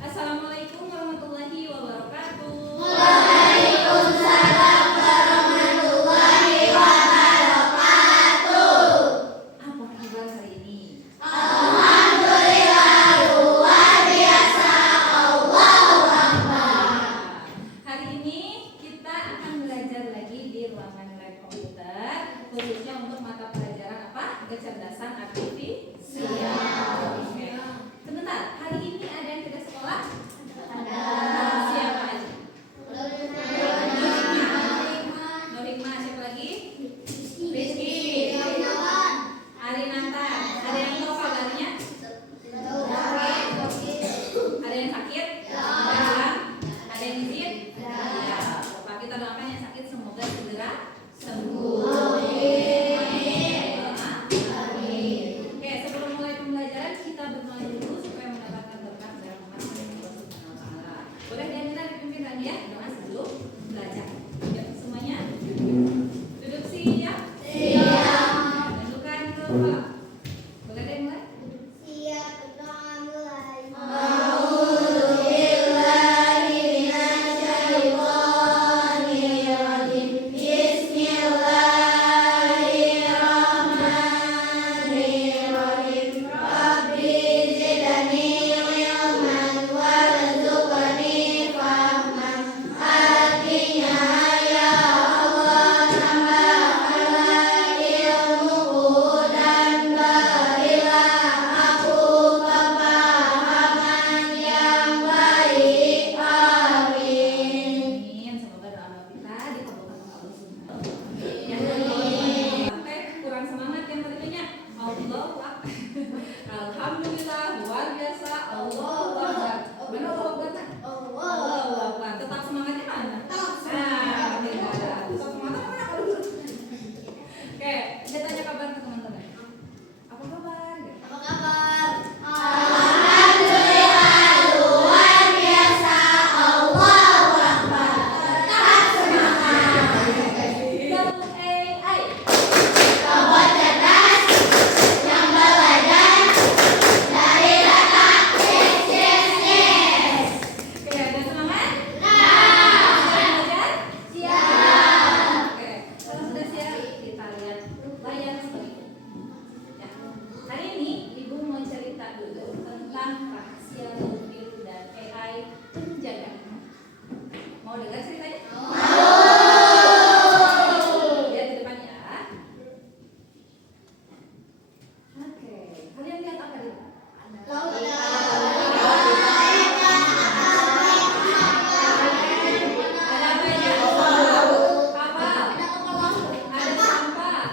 Assalamualaikum warahmatullahi wabarakatuh. Waalaikumsalam warahmatullahi wabarakatuh. Apa kabar hari ini? Alhamdulillah luar biasa. Allahu Akbar. Hari ini kita akan belajar lagi di ruangan lab komputer, khususnya untuk mata pelajaran apa? Kecerdasan artifisial. Oke. Sebentar, hari ini ada yang tidak sekolah? Ada. Siapa aja? Norima, siapa lagi? Rizky. Arinata. Ada yang tahu kabarnya? Ada yang sakit? Ada yang izin? Ya. Bapak kita doakan yang sakit semoga segera sembuh. Oke, sebelum mulai pembelajaran kita berdoa dulu supaya mendapatkan berkat dari Allah Subhanahu wa taala. Boleh diambil pimpinan ya, doa sebelum belajar. Yuk semuanya. Duduk siap. Tunjukkan ke Pak. Boleh deh mulai? Amin. Semoga doa kita dikabulkan oleh Allah Subhanahu wa taala. Yang kedua, sampai kurang semangat yang tentunya. Allahu Akbar. Alhamdulillah luar biasa. Allahu Akbar. Mana Allahu Akbar? Allahu Akbar. Tetap semangatnya mana? Tidak. Tetap semangat mana? Oke, kita tanya kabar ke teman-teman. Apa kabar? Alhamdulillah luar biasa. Allahu Akbar. Tetap semangat. AI. Robot cerdas yang belajar dari data XYZ. Oke, ada semangat? Nah, Belajar? siap. Oke, kalau sudah siap kita lihat layar seperti itu. Ya. Hari ini Ibu mau cerita dulu tentang rahasia mobil dan AI penjaga. Mau dengar ceritanya? Lihat di depan ya. Oke, kalian lihat apa di depan? Ada apa ya? Kapal. Ada sampah.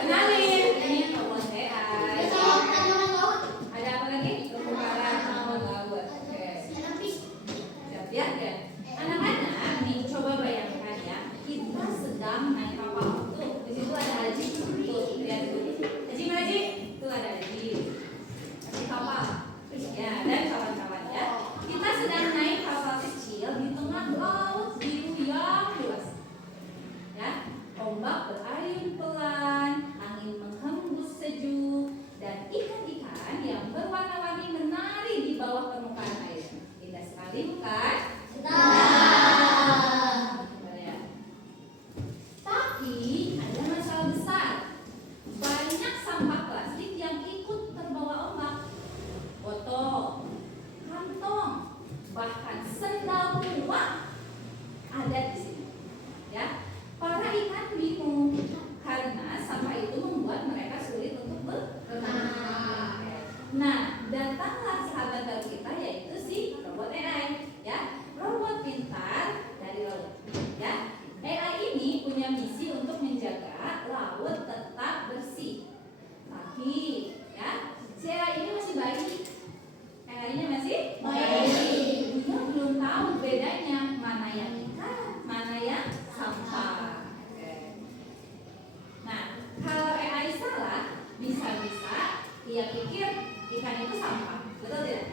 Kenalin, ini robot AI. Ada apa lagi? Perputaran laut. Oke. Siap ya, kan? Anak-anak nih coba bayangkan ya, kita sedang naik kapal. Tuh, di situ ada Haji. Tuh, lihat tuh. Haji. Tuh ada Haji. Haji kapal. Ya, dan kawan-kawan ya. Kita sedang naik kapal kecil di tengah laut biru yang luas. Ya, ombak berayun pelan, angin menghembus sejuk, dan ikan-ikan yang berwarna-warni menari di bawah permukaan air. Indah sekali bukan? Ya. Tapi ada masalah besar. Banyak sampah plastik yang ikut terbawa ombak. Botol, kantong, bahkan sendal tua ada di sini. Ya, para ikan bingung karena sampah itu membuat mereka sulit untuk berenang. Nah, datanglah sahabat baru kita yaitu si robot AI, ya, robot pintar dari laut. Ya, AI ini punya misi untuk menjaga laut tetap bersih. Tapi, ya, si AI ini masih bayi. AI-nya masih bayi. Dia belum tahu bedanya mana yang ikan, mana yang sampah. Oke. Nah, kalau AI salah, bisa-bisa dia pikir ikan itu sampah, betul tidak?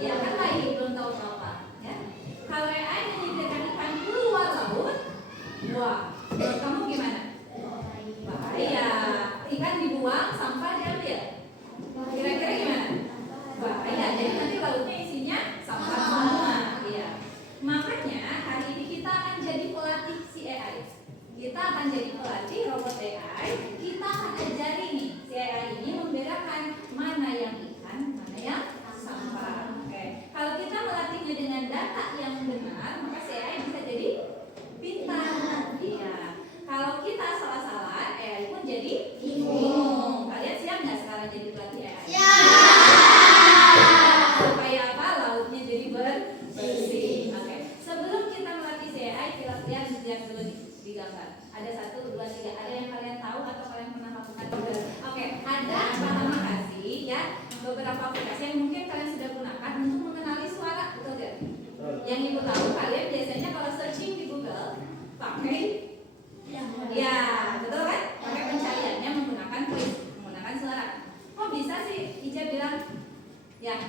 Dia kan bayi belum tahu apa. Ya. Kalau AI menyedirkan ikan keluar laut, wah, menurut kamu gimana? Bahaya. Ikan dibuang, sampah diambil. Kira-kira Ya.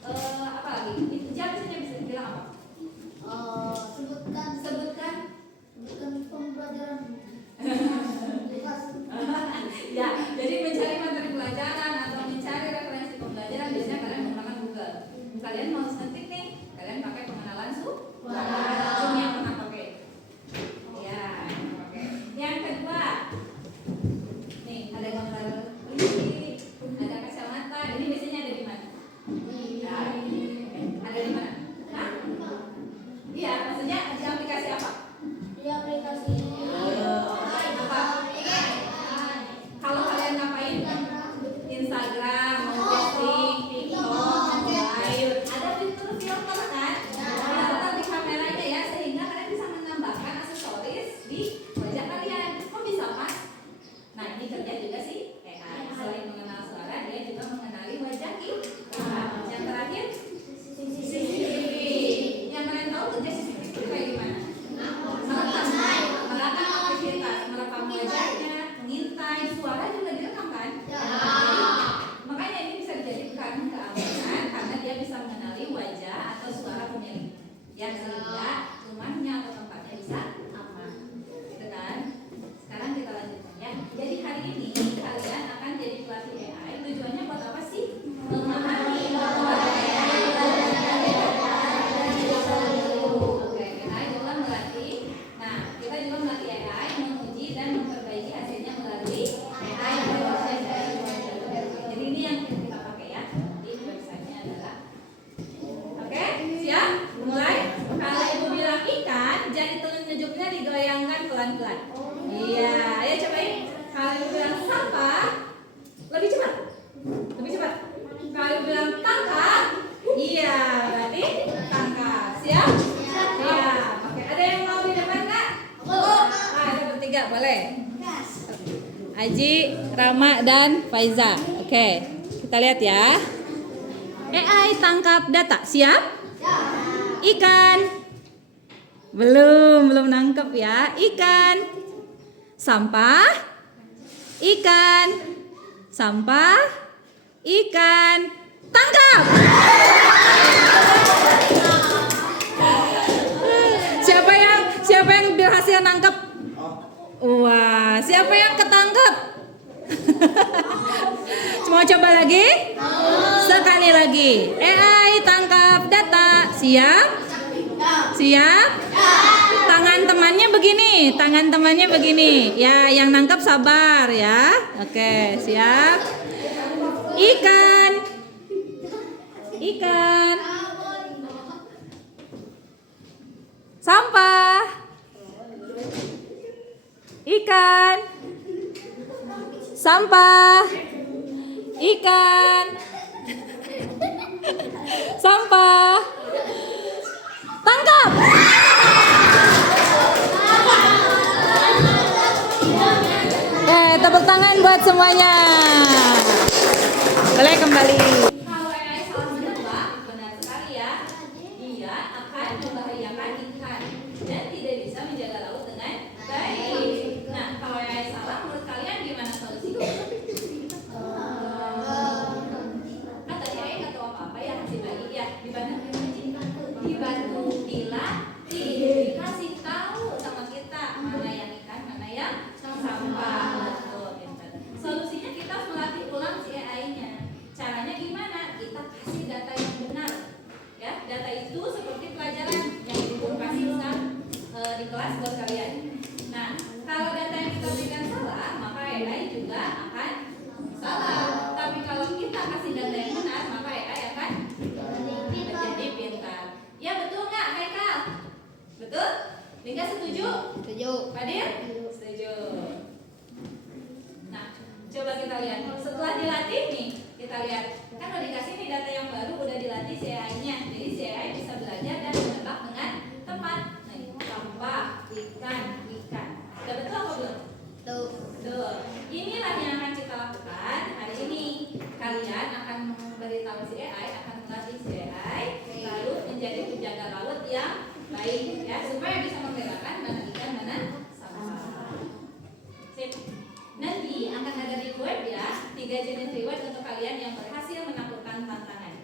Apa lagi? Ja biasanya bisa bilang apa? Sebutkan. Pembelajaran. Ya, jadi mencari materi pelajaran atau mencari referensi pembelajaran biasanya kalian menggunakan Google. Kalian mau ngetik nih, kalian pakai pengenalan suara. Zoom yang pernah pakai. Ya, oke. Yang kedua, nih ada gambar kulit, ada kacamata. Ini biasanya ada di mana? Ya, ada di mana? Hah? Iya, maksudnya di aplikasi apa? Di aplikasi Apa? Kalau kalian ngapain? Instagram, posting, TikTok, live. Ada fitur filter kan? Filter di kameranya ya, sehingga kalian bisa menambahkan aksesoris di wajah kalian. Kok bisa Mas? Nah ini kerja juga sih AI. Selain mengenal suara, dia juga mengenali wajah kita. Yang terakhir, CCTV. Yang kalian tahu kerja CCTV itu kayak gimana? Merekam aktivitas, merekam wajahnya, mengintai, suara juga direkam kan? Makanya ini bisa dijadikan keamanan karena dia bisa mengenali wajah atau suara pemilik, yang sehingga rumahnya atau tempatnya bisa aman, gitu kan? Sekarang kita lanjutkan ya. Jadi hari ini kalian akan jadi pelatih AI. Tujuannya buat apa sih? Memahami Oke, AI juga melatih. Nah, kita juga melatih AI menguji dan memperbaiki hasilnya melalui AI proses. Jadi ini yang kita pakai ya di websitenya adalah. Oke, siap? Mulai. Kalau ibu bilang ikan, jadi telunjuknya digoyangkan pelan-pelan. Iya, ayo cobain. Kalau ibu bilang sampah, lebih cepat. Lebih cepat. Kalau ibu bilang tangkap, iya, berarti tangkap. Siap? Iya. Oke, ada yang mau di depan nggak? Ada bertiga, boleh. Aji, Rama, dan Faiza. Oke, kita lihat ya. AI tangkap data. Siap? Ikan. Belum nangkep ya. Ikan. Sampah. Ikan. Sampah. Ikan. Tangkap. Siapa yang berhasil nangkep? Wah, siapa yang ketangkep? Mau coba lagi? Sekali lagi. AI tangkap data. Siap? Siap? Tangan temannya begini. Ya, yang nangkep sabar ya. Oke, siap. Ikan. Sampah. Ikan. Sampah. Ikan. Sampah. Tangkap. Tepuk tangan buat semuanya. Boleh kembali. Kalau AI salah menebak, benar sekali ya. Dia akan membahayakan ikan dan tidak bisa menjaga laut dengan baik. Nah, kalau AI salah, menurut kalian gimana solusinya? Kan tadi AI nggak tahu apa-apa ya, masih bayi ya. Dibantu dilatih, dikasih tahu sama kita mana yang ikan, mana yang sampah. Solusinya kita harus melatih ulang si AI-nya. Caranya gimana? Kita kasih data yang benar. Ya, data itu seperti pelajaran yang ibu kasih di kelas buat kalian. Nah, kalau data yang kita berikan salah, maka AI juga akan salah. Tapi kalau kita kasih data yang benar, maka AI akan menjadi pintar. Ya, betul nggak, Haikal? Betul? Lingga setuju? Setuju. Fadir? Setuju. Nah, coba kita lihat. Setelah dilatih nih, kita lihat. Kan udah dikasih nih data yang baru, udah dilatih si AI-nya. Jadi si AI bisa belajar dan menebak dengan tepat. Nih, sampah, ikan. Udah betul apa belum? Betul. Inilah yang akan kita lakukan hari ini. Kalian akan memberitahu si AI, akan melatih si AI, lalu menjadi penjaga laut yang baik, ya, supaya bisa membedakan mana ikan, mana sampah. Sip. Nanti akan ada reward ya, 3 jenis reward untuk kalian yang berhasil menaklukkan tantangan.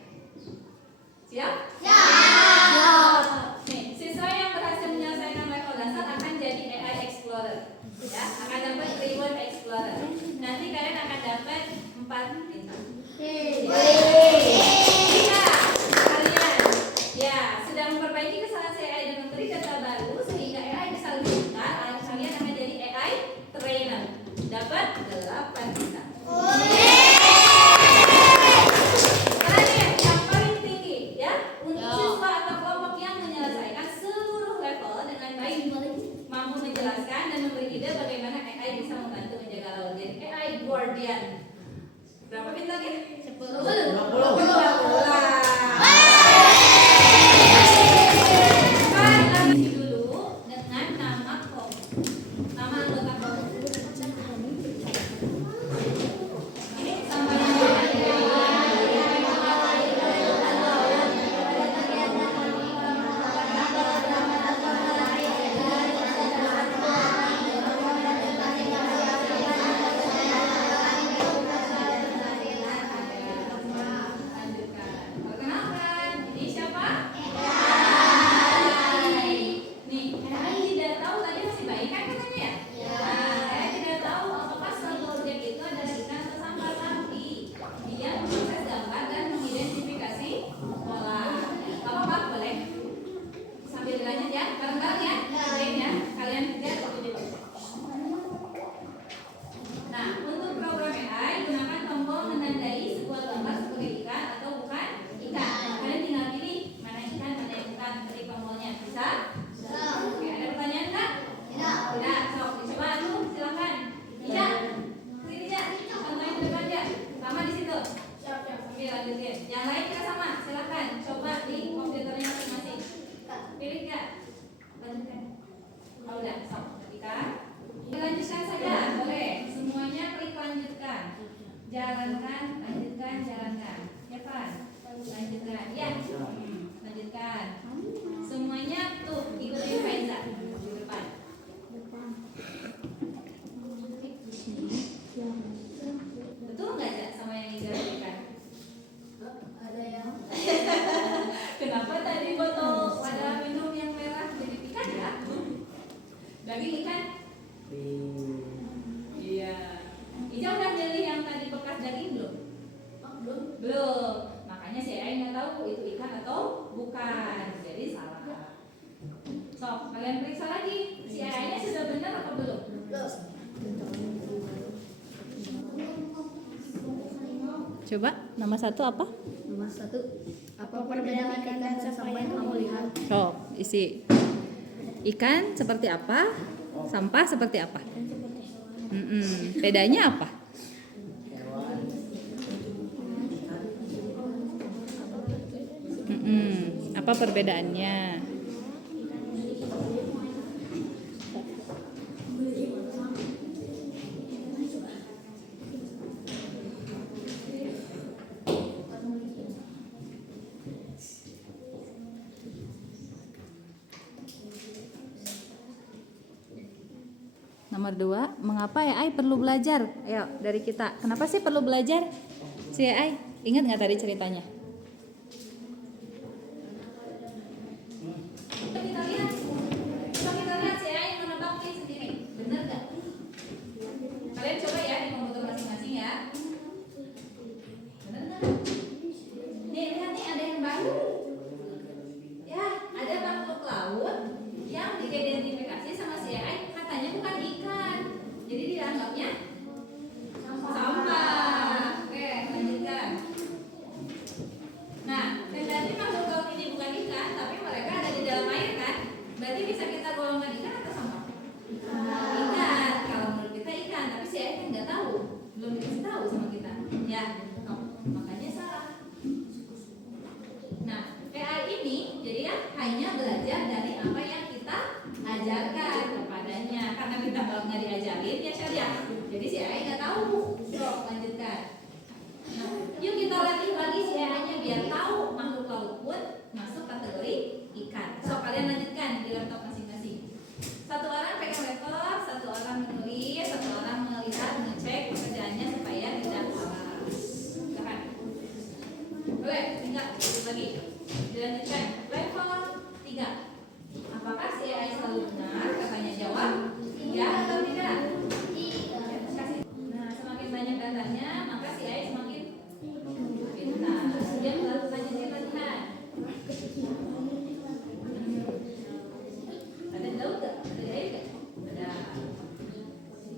yang lain kita sama, silakan coba di komputernya masing-masing. Pilih nggak? Lanjutkan. Oh, udah, stop. Perhatikan. Lanjutkan saja, boleh. Semuanya klik lanjutkan. Jalankan, lanjutkan, jalankan. Ya kan? Lanjutkan. Ya. Lanjutkan. Semuanya tuh ikutin Faiza di depan. Betul nggak ya sama yang dijelaskan? Ada yang Kenapa tadi botol wadah minum yang merah jadi ikan ya? Daging ikan? Iya. Ica udah milih yang tadi bekas daging belum? belum. Belum. Makanya si Ai nggak tahu itu ikan atau bukan. Jadi salah. So, kalian periksa lagi. Si Ai-nya sudah benar apa belum? Coba nama satu apa? Nomor 1. Apa perbedaan ikan dan sampah yang kamu lihat? So, isi ikan seperti apa? Sampah seperti apa? Bedanya apa? Apa perbedaannya? Nomor 2, mengapa AI perlu belajar? Ayo dari kita, kenapa sih perlu belajar? Si AI, ingat nggak tadi ceritanya? Kita lihat si AI menebakin sendiri, benar nggak? Kalian coba ya di komputer masing-masing ya. Benar nggak? Nih lihat nih ada yang baru. Ya, ada makhluk laut yang diidentifikasi sama si AI katanya bukan ikan. Jadi dianggapnya sampah. Oke, lanjutkan. Nah, kendati makhluk laut ini bukan ikan, tapi mereka ada di dalam air kan? Berarti bisa kita golongkan ikan atau sampah? Ikan. Kalau menurut kita ikan, tapi si AI kan nggak tahu, belum dikasih tahu sama kita. Ya, makanya salah. Nah, AI ini jadi ya hanya belajar dari apa yang kita ajarkan kepadanya. Karena kita nggak diajarin ya syariah. Jadi si AI nggak tahu. So, lanjutkan. Nah, yuk kita latih lagi si AI-nya biar tahu makhluk laut pun masuk kategori ikan. So, kalian lanjutkan di laptop masing-masing. Satu orang pegang laptop, satu orang menulis, satu orang melihat, mengecek pekerjaannya supaya tidak salah. Silahkan. Boleh, tinggal lagi. Dilanjutkan. Level 3. Apakah si AI selalu benar? Katanya jawab iya atau tidak? Kasih. Nah, semakin banyak datanya, maka si AI semakin pintar. Dia melakukan jenis latihan. Ada di laut nggak? Ada di air nggak? Ada.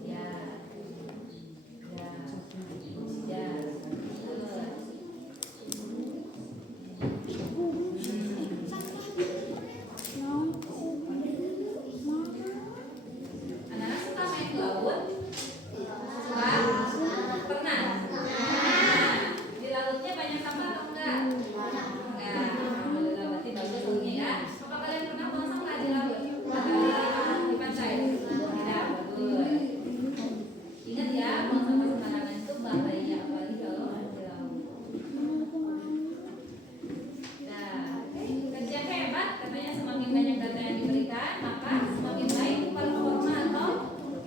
Ya. Ya. Ya. Anak-anak suka main ke laut? Suka? Pernah? Nah, di lautnya banyak sampah atau enggak? Enggak. Berarti bagus lautnya ya. Apa kalian pernah buang sampah di laut? Atau di pantai? Tidak, bagus. Ingat ya, buang sampah sembarangan itu bahaya, apalagi kalau di laut. Nah, kerja hebat, katanya semakin banyak data yang diberikan, maka semakin baik performa atau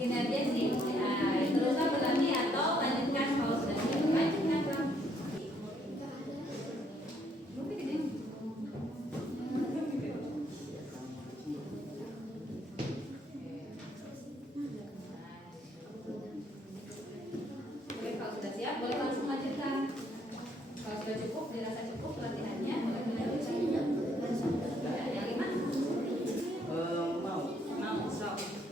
kinerja si AI. Teruslah berlatih atau lanjutkan kalau sudah siap. Lanjutkan, Bang. Oke, kalau sudah siap, boleh langsung lanjutkan. Kalau sudah cukup, dirasa cukup latihannya, boleh dilanjutkan. Yang 5? Mau. So,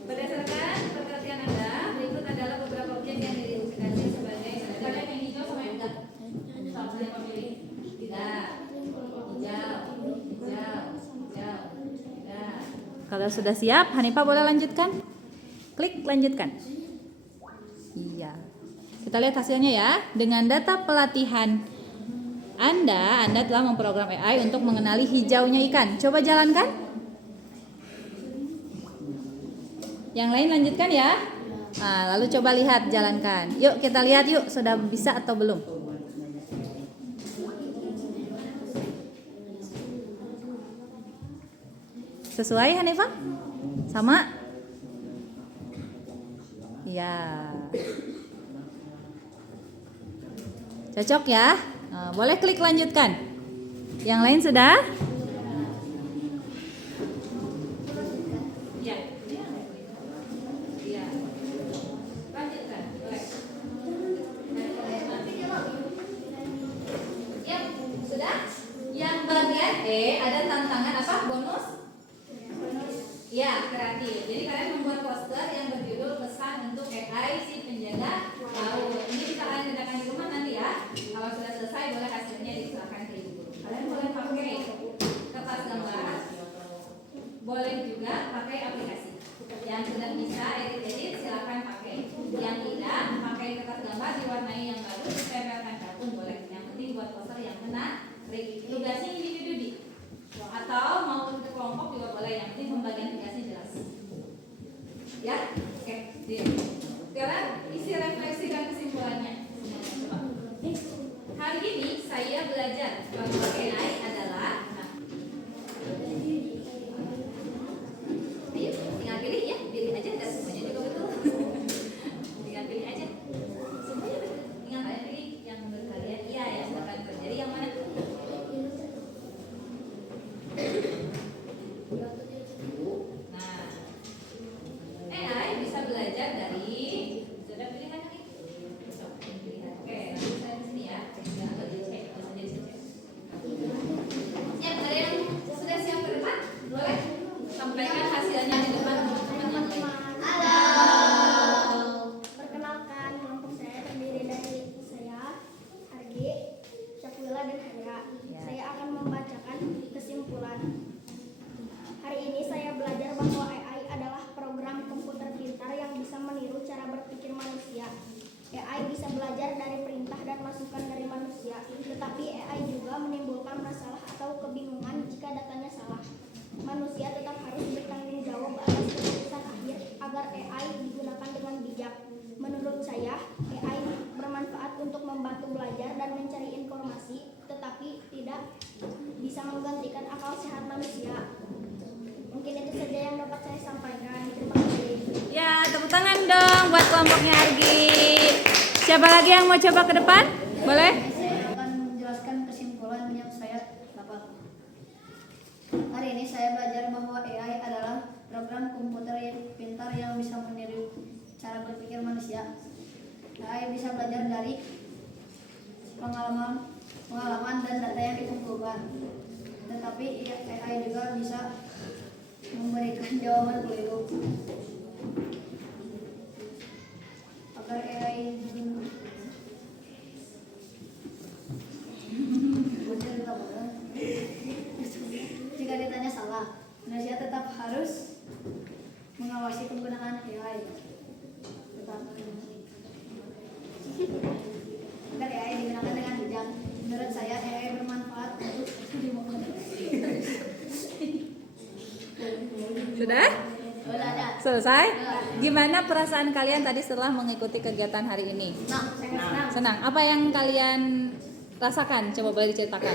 berdasarkan pengertian Anda, berikut adalah beberapa objek yang diidentifikasi sebagai kalian yang hijau sama yang enggak. So, siapa pilih? Tidak. Hijau. Tidak. Kalau sudah siap, Hanifah boleh lanjutkan? Klik lanjutkan. Iya. Kita lihat hasilnya ya. Dengan data pelatihan Anda telah memprogram AI untuk mengenali hijaunya ikan. Coba jalankan. Yang lain lanjutkan ya. Nah, lalu coba lihat, jalankan. Yuk kita lihat yuk, sudah bisa atau belum? Sesuai Hanifah? Sama? Iya. Cocok ya? Nah, boleh klik lanjutkan. Yang lain sudah? Ya. Iya. Lanjutkan, boleh. Ya, sudah? Yang bagian E ada tantangan apa? Bonus? Ya, kreatif. Jadi kalian membuat poster yang berjudul pesan untuk AI si penjaga laut. Ini bisa kalian kerjakan di rumah nanti ya. Kalau sudah selesai boleh hasilnya diserahkan ke ibu guru. Kalian boleh pakai kertas gambar, boleh juga pakai aplikasi. Yang sudah bisa edit silakan pakai. Yang tidak, pakai kertas gambar diwarnai yang bagus, ditempelkan kartun boleh. Yang penting buat poster yang menarik. Tugasnya individu atau mau untuk kelompok juga boleh. Yang penting pembagian tugasnya jelas. Ya, oke. Sekarang isi refleksi dan kesimpulannya. Hari ini saya belajar bahwa AI adalah. Ayo, tinggal pilih ya, pilih aja dan semuanya juga betul. Tinggal pilih aja. Semuanya betul. Tinggal kalian pilih yang menurut kalian iya yang bakal terjadi yang mana? Nah, AI bisa belajar dari sudah pilihan lagi. Pilihan. Oke, nanti saya di sini ya. Jangan dicek, bisa dicek. Siap, ada yang sudah siap ke depan? Boleh sampaikan hasilnya di depan teman-teman yang lain. Halo. Perkenalkan, kelompok saya terdiri dari saya, Argi, Syafila dan Hera. Ya. Saya akan membacakan kesimpulan. Hari ini saya belajar bahwa AI adalah program komputer pintar yang bisa meniru cara berpikir manusia. AI bisa belajar dari perintah dan masukan dari manusia, tetapi AI juga menimbulkan masalah atau kebingungan jika datanya salah. Manusia tetap harus bertanggung jawab atas keputusan akhir agar AI digunakan dengan bijak. Menurut saya, AI bermanfaat untuk membantu belajar dan mencari informasi, tetapi tidak bisa menggantikan akal sehat manusia. Mungkin itu saja yang dapat saya sampaikan. Terima kasih. Ya, tepuk tangan dong buat kelompoknya Argi. Siapa lagi yang mau coba ke depan? Boleh? Saya akan menjelaskan kesimpulan yang saya dapat. Hari ini saya belajar bahwa AI adalah program komputer yang pintar yang bisa meniru cara berpikir manusia. AI bisa belajar dari pengalaman dan data yang dikumpulkan. Tetapi AI juga bisa memberikan jawaban keliru. Agar AI jika ditanya salah, manusia tetap harus mengawasi penggunaan AI. Agar AI digunakan dengan bijak. Menurut saya AI bermanfaat untuk Sudah? Selesai? Gimana perasaan kalian tadi setelah mengikuti kegiatan hari ini? Senang. Senang. Apa yang kalian rasakan? Coba boleh diceritakan.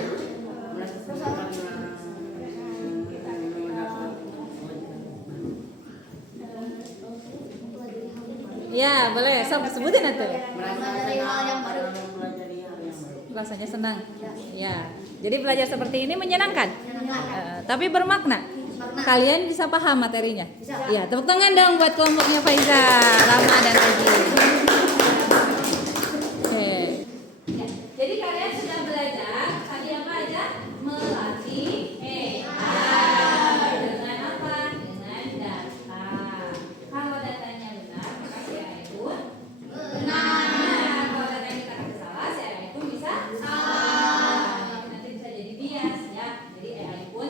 Ya, boleh. Sebutin itu. Dari hal yang baru. Rasanya senang. Ya. Jadi belajar seperti ini menyenangkan. Menyenangkan. Tapi bermakna. Kalian bisa paham materinya? Bisa. Ya, tepuk tangan dong buat kelompoknya Faiza, Rama dan Aji. Oke. Ya, jadi kalian sudah belajar tadi apa aja? Melatih AI. Dengan apa? Dengan data. Kalau datanya benar, maka si AI pun benar. Kalau datanya kita salah, si AI pun bisa salah. Nanti bisa jadi bias ya. Jadi AI pun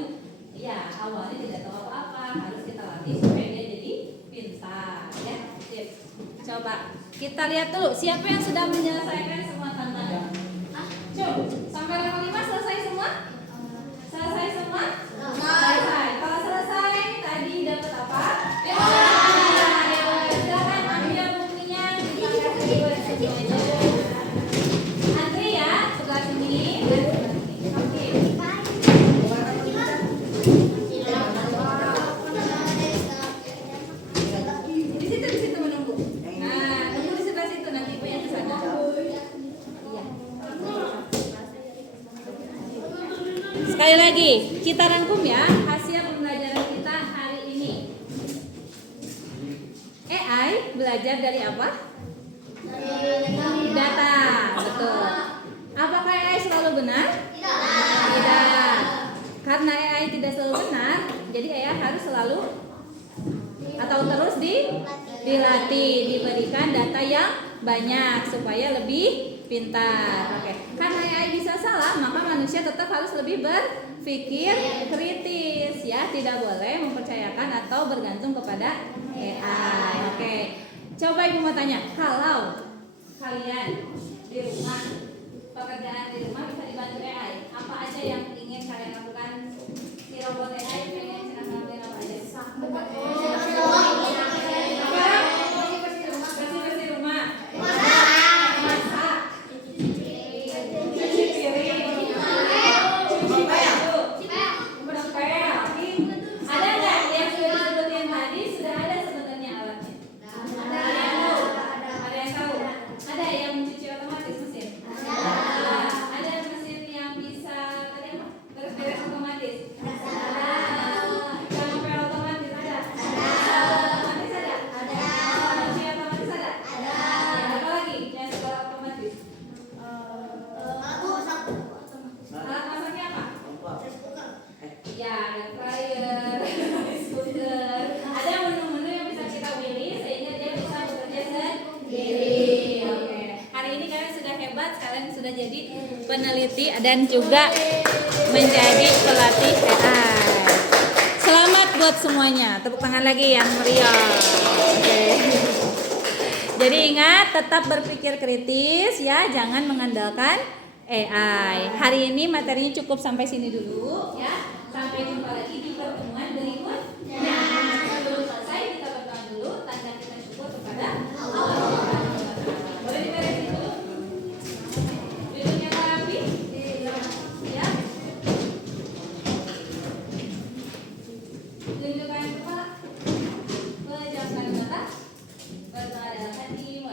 ya awalnya tidak tahu apa-apa, harus kita latih supaya dia jadi pintar ya. Sip. Coba kita lihat dulu siapa yang sudah menyelesaikan semua tantangan. Coba sampai level 5 Sekali lagi, kita rangkum ya hasil pembelajaran kita hari ini. AI belajar dari apa? Data, betul. Apakah AI selalu benar? Tidak. Karena AI tidak selalu benar, jadi AI harus selalu atau terus dilatih, diberikan data yang banyak supaya lebih pintar. Oke. Karena AI bisa salah, maka manusia tetap harus lebih berpikir kritis ya, tidak boleh mempercayakan atau bergantung kepada AI. Oke. Coba Ibu mau tanya, kalau kalian di rumah, pekerjaan di rumah bisa dibantu AI, apa aja yang ingin kalian lakukan? Si robot AI pengen ngelakuin apa aja? Bersih rumah, masak, cuci piring, cuci baju, ngepel. Ada nggak yang sudah disebutin tadi? Sudah ada sebenarnya alatnya. Ada yang tahu? Ada yang mencuci otomatis mesin. Ada mesin yang bisa tadi apa? Beres-beres otomatis. Yang ngepel otomatis ada. Otomatis ada. Cuci otomatis ada. Apa lagi yang sekolah otomatis? Alat masaknya apa? Ya, air fryer, rice cooker. Ada menu-menu yang bisa kita pilih sehingga dia bisa bekerja sendiri. Oke. Hari ini kalian sudah hebat, kalian sudah jadi peneliti dan juga menjadi pelatih AI. Selamat buat semuanya. Tepuk tangan lagi yang meriah. Oke. Jadi ingat, tetap berpikir kritis ya, jangan mengandalkan AI. Hari ini materinya cukup sampai sini dulu ya. Sampai jumpa lagi di pertemuan berikutnya. Sebelum selesai kita berdoa dulu, tanda kita syukur kepada Allah. Boleh diberesin dulu? Duduknya rapi? Ya. Tunjukkan kepala. Pejamkan mata. Berdoa dalam hati.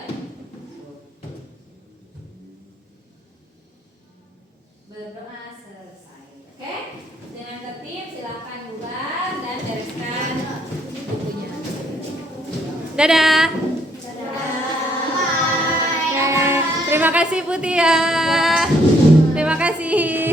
Berdoa selesai. Oke? Dengan tertib silakan bubar dan bereskan bukunya. Dadah. Oke. Terima kasih Putih ya. Terima kasih.